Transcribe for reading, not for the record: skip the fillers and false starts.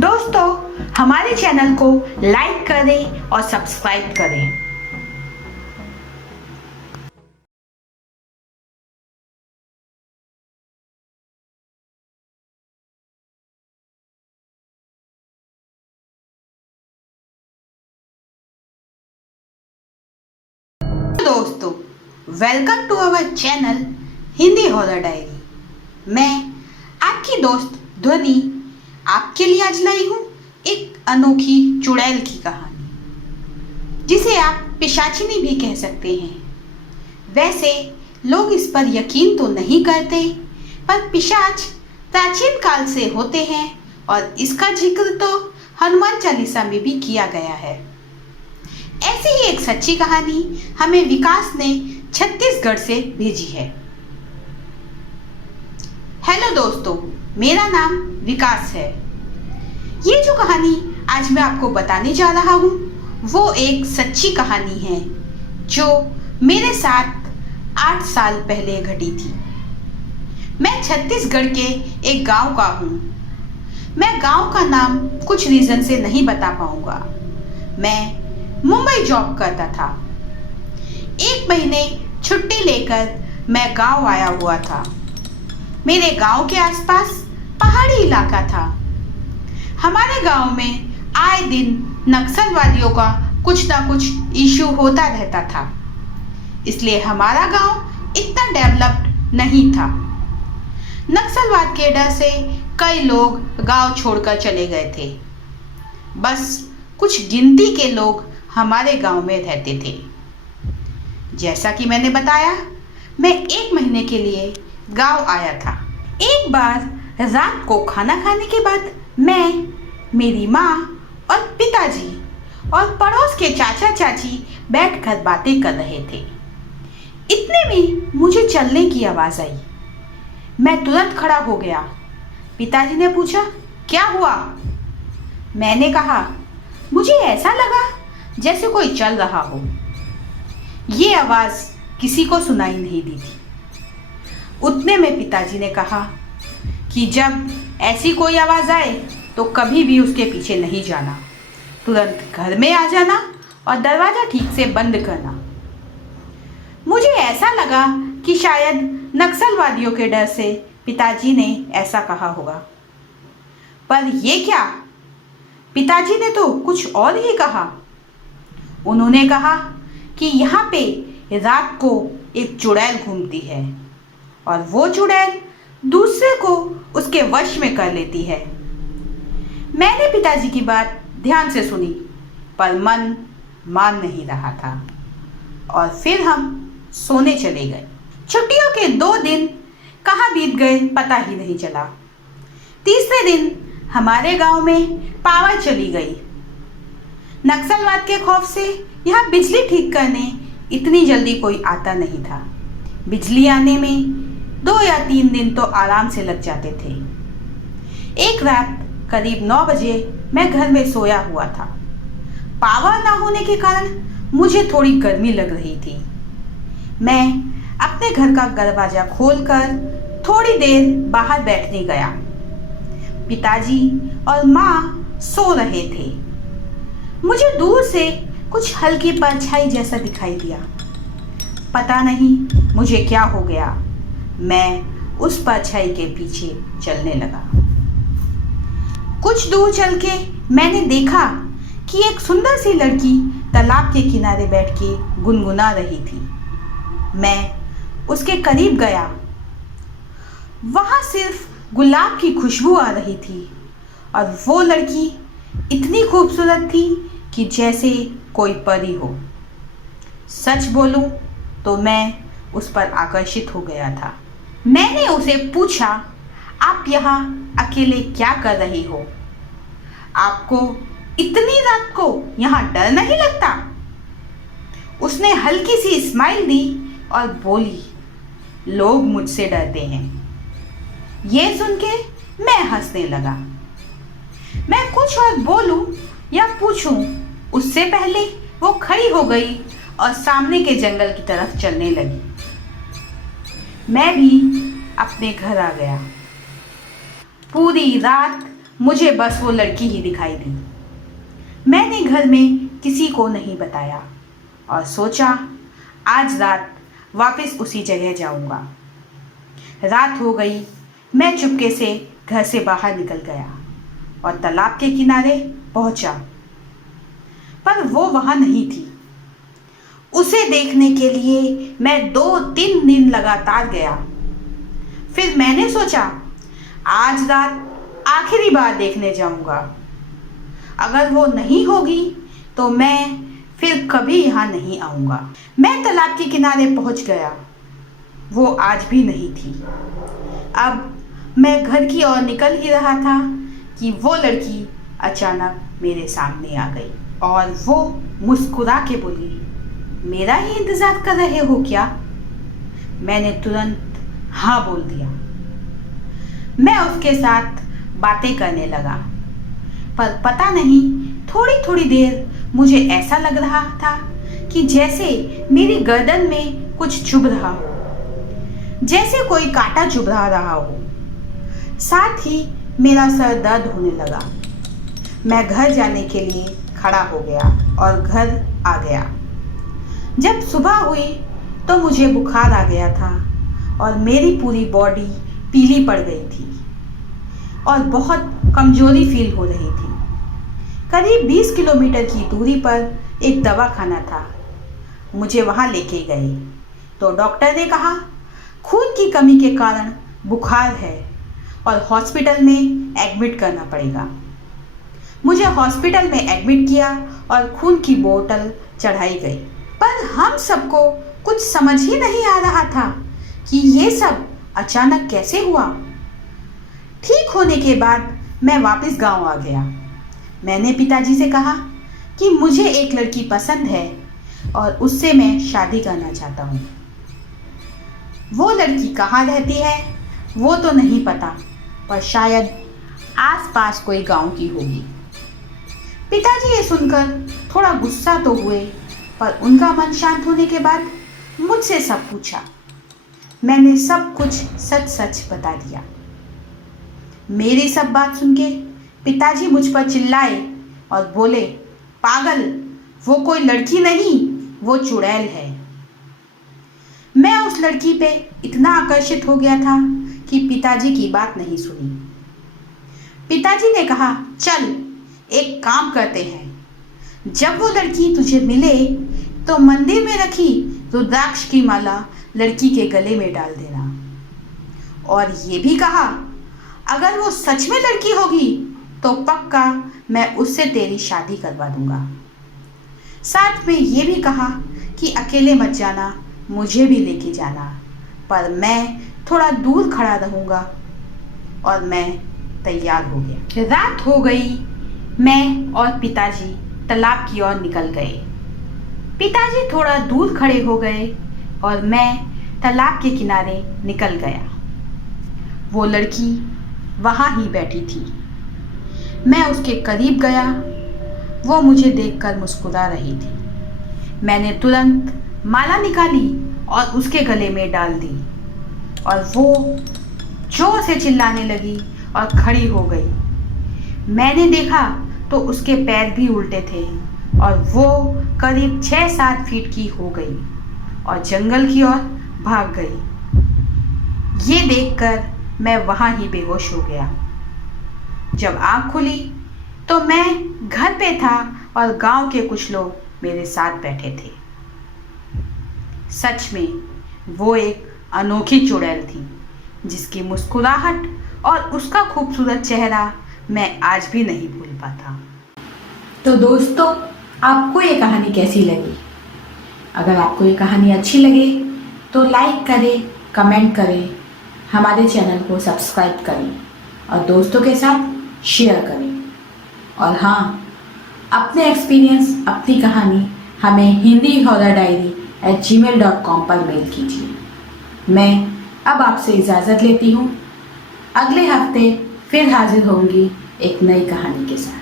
दोस्तों, हमारे चैनल को लाइक करें और सब्सक्राइब करें। दोस्तों, welcome to our channel Hindi horror diary. मैं आपकी दोस्त ध्वनि आपके लिए आज लाई हूँ एक अनोखी चुड़ैल की कहानी, जिसे आप पिशाचिनी भी कह सकते हैं। वैसे लोग इस पर यकीन तो नहीं करते, पर पिशाच प्राचीन काल से होते हैं और इसका जिक्र तो हनुमान चालीसा में भी किया गया है। ऐसी ही एक सच्ची कहानी हमें विकास ने छत्तीसगढ़ से भेजी है। हेलो दोस्तों, मेरा नाम विकास है। ये जो कहानी आज मैं आपको बताने जा रहा हूँ वो एक सच्ची कहानी है जो मेरे साथ 8 साल पहले घटी थी। मैं छत्तीसगढ़ के एक गांव का हूँ। मैं गांव का नाम कुछ रीजन से नहीं बता पाऊंगा। मैं मुंबई जॉब करता था। 1 महीने छुट्टी लेकर मैं गांव आया हुआ था। मेरे गांव के आसपास पहाड़ी इलाका था। हमारे गांव में आए दिन नक्सलवादियों का कुछ ना कुछ इशू होता रहता था, इसलिए हमारा गांव इतना डेवलप्ड नहीं था। नक्सलवाद के डर से कई लोग गांव छोड़कर चले गए थे। बस कुछ गिनती के लोग हमारे गांव में रहते थे। जैसा कि मैंने बताया, मैं 1 महीने के लिए गांव आया था। एक बार रात को खाना खाने के बाद मैं, मेरी माँ और पिताजी और पड़ोस के चाचा चाची बैठकर बातें कर रहे थे। इतने में मुझे चलने की आवाज़ आई। मैं तुरंत खड़ा हो गया। पिताजी ने पूछा, क्या हुआ? मैंने कहा, मुझे ऐसा लगा जैसे कोई चल रहा हो। ये आवाज़ किसी को सुनाई नहीं दी थी। उतने में पिताजी ने कहा कि जब ऐसी कोई आवाज़ आए तो कभी भी उसके पीछे नहीं जाना, तुरंत घर में आ जाना और दरवाज़ा ठीक से बंद करना। मुझे ऐसा लगा कि शायद नक्सलवादियों के डर से पिताजी ने ऐसा कहा होगा, पर ये क्या, पिताजी ने तो कुछ और ही कहा। उन्होंने कहा कि यहाँ पे रात को एक चुड़ैल घूमती है और वो चुड़ैल दूसरे को उसके वश में कर लेती है। मैंने पिताजी की बात ध्यान से सुनी, पर मन मान नहीं रहा था और फिर हम सोने चले गए। छुट्टियों के 2 दिन कहाँ बीत गए पता ही नहीं चला। तीसरे दिन हमारे गांव में पावर चली गई। नक्सलवाद के खौफ से यहाँ बिजली ठीक करने इतनी जल्दी कोई आता नहीं था। बिजली आने में 2 या 3 दिन तो आराम से लग जाते थे। एक रात करीब 9 बजे मैं घर में सोया हुआ था। पावर ना होने के कारण मुझे थोड़ी गर्मी लग रही थी। मैं अपने घर का दरवाजा खोलकर थोड़ी देर बाहर बैठने गया। पिताजी और माँ सो रहे थे। मुझे दूर से कुछ हल्की परछाई जैसा दिखाई दिया। पता नहीं मुझे क्या हो गया। मैं उस परछाई के पीछे चलने लगा। कुछ दूर चल के मैंने देखा कि एक सुंदर सी लड़की तालाब के किनारे बैठ के गुनगुना रही थी। मैं उसके करीब गया। वहाँ सिर्फ गुलाब की खुशबू आ रही थी और वो लड़की इतनी खूबसूरत थी कि जैसे कोई परी हो। सच बोलूं तो मैं उस पर आकर्षित हो गया था। मैंने उसे पूछा, आप यहाँ अकेले क्या कर रही हो? आपको इतनी रात को यहाँ डर नहीं लगता? उसने हल्की सी स्माइल दी और बोली, लोग मुझसे डरते हैं। ये सुन के मैं हंसने लगा। मैं कुछ और बोलूं या पूछूं, उससे पहले वो खड़ी हो गई और सामने के जंगल की तरफ चलने लगी। मैं भी अपने घर आ गया। पूरी रात मुझे बस वो लड़की ही दिखाई दी। मैंने घर में किसी को नहीं बताया और सोचा आज रात वापस उसी जगह जाऊंगा। रात हो गई। मैं चुपके से घर से बाहर निकल गया और तालाब के किनारे पहुंचा, पर वो वहां नहीं थी। उसे देखने के लिए मैं 2-3 दिन लगातार गया। फिर मैंने सोचा आज रात आखिरी बार देखने जाऊंगा। अगर वो नहीं होगी तो मैं फिर कभी यहाँ नहीं आऊंगा। मैं तालाब के किनारे पहुंच गया। वो आज भी नहीं थी। अब मैं घर की ओर निकल ही रहा था कि वो लड़की अचानक मेरे सामने आ गई और वो मुस्कुरा के बोली, मेरा ही इंतजार कर रहे हो क्या? मैंने तुरंत हाँ बोल दिया। मैं उसके साथ बातें करने लगा, पर पता नहीं थोड़ी थोड़ी देर मुझे ऐसा लग रहा था कि जैसे मेरी गर्दन में कुछ चुभ रहा हो, जैसे कोई कांटा चुभा रहा हो। साथ ही मेरा सर दर्द होने लगा। मैं घर जाने के लिए खड़ा हो गया और घर आ गया। जब सुबह हुई तो मुझे बुखार आ गया था और मेरी पूरी बॉडी पीली पड़ गई थी और बहुत कमजोरी फील हो रही थी। करीब 20 किलोमीटर की दूरी पर एक दवाखाना था। मुझे वहाँ लेके गए तो डॉक्टर ने कहा खून की कमी के कारण बुखार है और हॉस्पिटल में एडमिट करना पड़ेगा। मुझे हॉस्पिटल में एडमिट किया और खून की बोतल चढ़ाई गई, पर हम सबको कुछ समझ ही नहीं आ रहा था कि ये सब अचानक कैसे हुआ। ठीक होने के बाद मैं वापस गांव आ गया। मैंने पिताजी से कहा कि मुझे एक लड़की पसंद है और उससे मैं शादी करना चाहता हूँ। वो लड़की कहाँ रहती है वो तो नहीं पता, पर शायद आसपास कोई गांव की होगी। पिताजी ये सुनकर थोड़ा गुस्सा तो हुए, पर उनका मन शांत होने के बाद मुझसे सब पूछा। मैंने सब कुछ सच सच बता दिया। मेरी सब बात सुन के पिताजी मुझ पर चिल्लाए और बोले, पागल, वो कोई लड़की नहीं, वो चुड़ैल है। मैं उस लड़की पे इतना आकर्षित हो गया था कि पिताजी की बात नहीं सुनी। पिताजी ने कहा, चल एक काम करते हैं, जब वो लड़की तुझे मिले तो मंदिर में रखी रुद्राक्ष की माला लड़की के गले में डाल देना, और ये भी कहा अगर वो सच में लड़की होगी तो पक्का मैं उससे तेरी शादी करवा दूंगा। साथ में ये भी कहा कि अकेले मत जाना, मुझे भी लेके जाना, पर मैं थोड़ा दूर खड़ा रहूंगा। और मैं तैयार हो गया। रात हो गई। मैं और पिताजी तालाब की ओर निकल गए। पिताजी थोड़ा दूर खड़े हो गए और मैं तालाब के किनारे निकल गया। वो लड़की वहाँ ही बैठी थी। मैं उसके करीब गया। वो मुझे देखकर मुस्कुरा रही थी। मैंने तुरंत माला निकाली और उसके गले में डाल दी और वो जोर से चिल्लाने लगी और खड़ी हो गई। मैंने देखा तो उसके पैर भी उल्टे थे और वो करीब 6-7 फीट की हो गई और जंगल की ओर भाग गई। ये देखकर मैं वहाँ ही बेहोश हो गया। जब आँख खुली तो मैं घर पे था और गांव के कुछ लोग मेरे साथ बैठे थे। सच में वो एक अनोखी चुड़ैल थी, जिसकी मुस्कुराहट और उसका खूबसूरत चेहरा मैं आज भी नहीं भूल पाता। तो दोस्तों, आपको ये कहानी कैसी लगी? अगर आपको ये कहानी अच्छी लगे तो लाइक करें, कमेंट करें, हमारे चैनल को सब्सक्राइब करें और दोस्तों के साथ शेयर करें। और हाँ, अपने एक्सपीरियंस, अपनी कहानी हमें hindihorrordiary@gmail.com पर मेल कीजिए। मैं अब आपसे इजाज़त लेती हूँ। अगले हफ्ते फिर हाजिर होंगी एक नई कहानी के साथ।